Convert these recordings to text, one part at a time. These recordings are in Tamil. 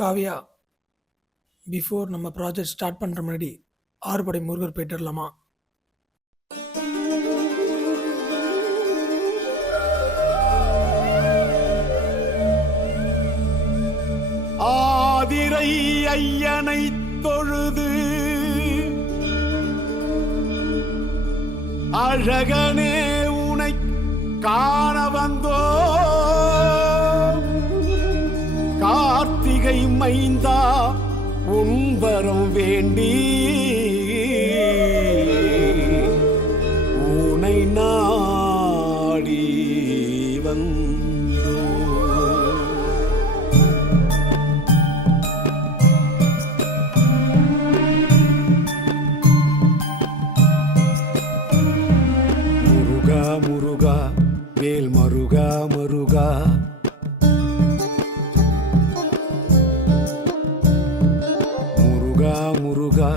காவியா, பிஃபோர் நம்ம ப்ராஜெக்ட் ஸ்டார்ட் பண்ணுற முன்னாடி ஆறுபடை முருகர் போயிட்டு வரலாமா? ஆதிரை ஐயனை தொழுது அழகனே உனை காண வந்தோ, கார்த்திகை மைந்தா உன் வரம் வேண்டி உனை நாடி வந்தோ. முருகா முருகா வேல் மருகா மருகா, முருகா முருகா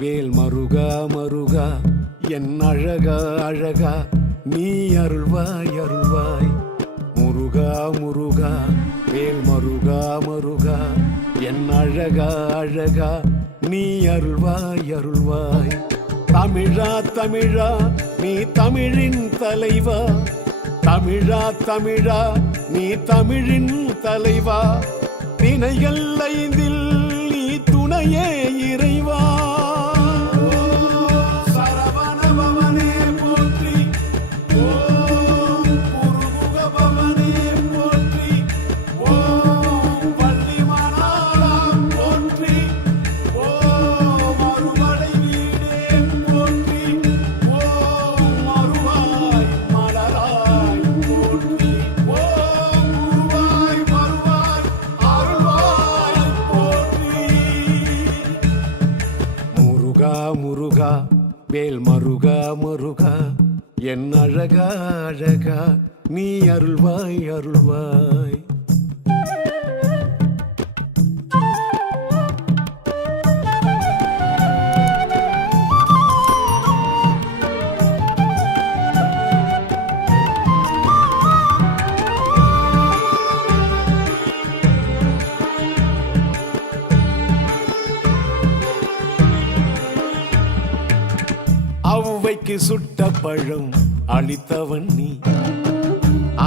வேல் மருகா மருகா, என் அழகா அழகா நீ அருள்வாய் அருள்வாய். முருகா முருகா வேல் மருகா மருகா, என் அழகா அழகா நீ அருள்வாய் அருள்வாய். தமிழா தமிழா நீ தமிழின் தலைவா, தமிழா தமிழா நீ தமிழின் தலைவா, திணைகள் ஐந்தில் நீ துணையே இறைவா. சரவணபவனே போற்றி, ஓம் குருமுகபவனே போற்றி, ஓம் வள்ளிமணாளா போற்றி, ஓம் அறுவடை வீடே போற்றி, ஓம் மறுவாய் மலராய் போற்றி, ஓம் குருவாய் வருவாய் அருள்வாய் போற்றி. முருகா முருகா வேல் மருகா மருகா, என் அழகா அழகா நீ அருள்வாய் அருள்வாய். ஔவைக்கு சுட்ட பழம் அளித்தவன் நீ,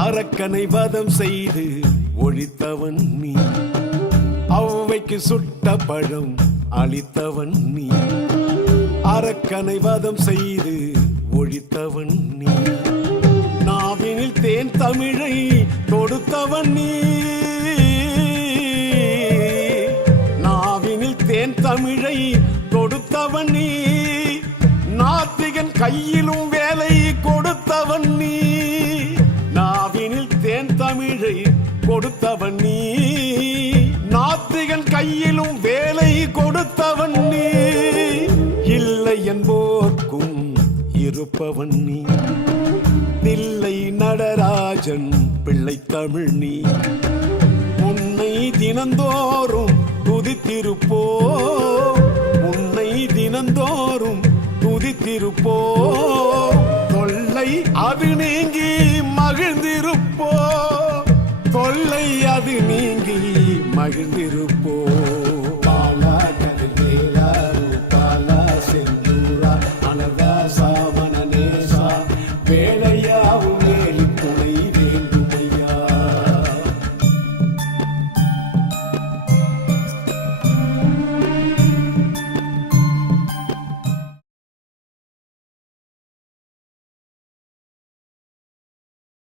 அரக்கனை வதம் செய்து ஒழித்தவன் நீ. ஔவைக்கு சுட்ட பழம் அளித்தவன் நீ, அரக்கனை வதம் செய்து ஒழித்தவன் நீ. நாவினில் தேன் தமிழை தொடுத்தவன் நீ, நாவினில் தேன் தமிழை தொடுத்தவன் நீ. நாத்திகன் கையிலும் வேலை கொடுத்தவன் நீ, நாவினில் தேன் தமிழை கொடுத்தவன் நீ. நாத்திகன் கையிலும் வேலை கொடுத்தவன் நீ, இல்லை என்போர்க்கும் இருப்பவன் நீ. தில்லை நடராஜன் பிள்ளை தமிழ் நீ, உன்னை தினந்தோறும் துதித்திருப்போ, உன்னை தினந்தோறும் துதித்திருப்போ. தொல்லை அது நீங்கி மகிழ்ந்திருப்போ, தொல்லை அது நீங்கி மகிழ்ந்திருப்போ.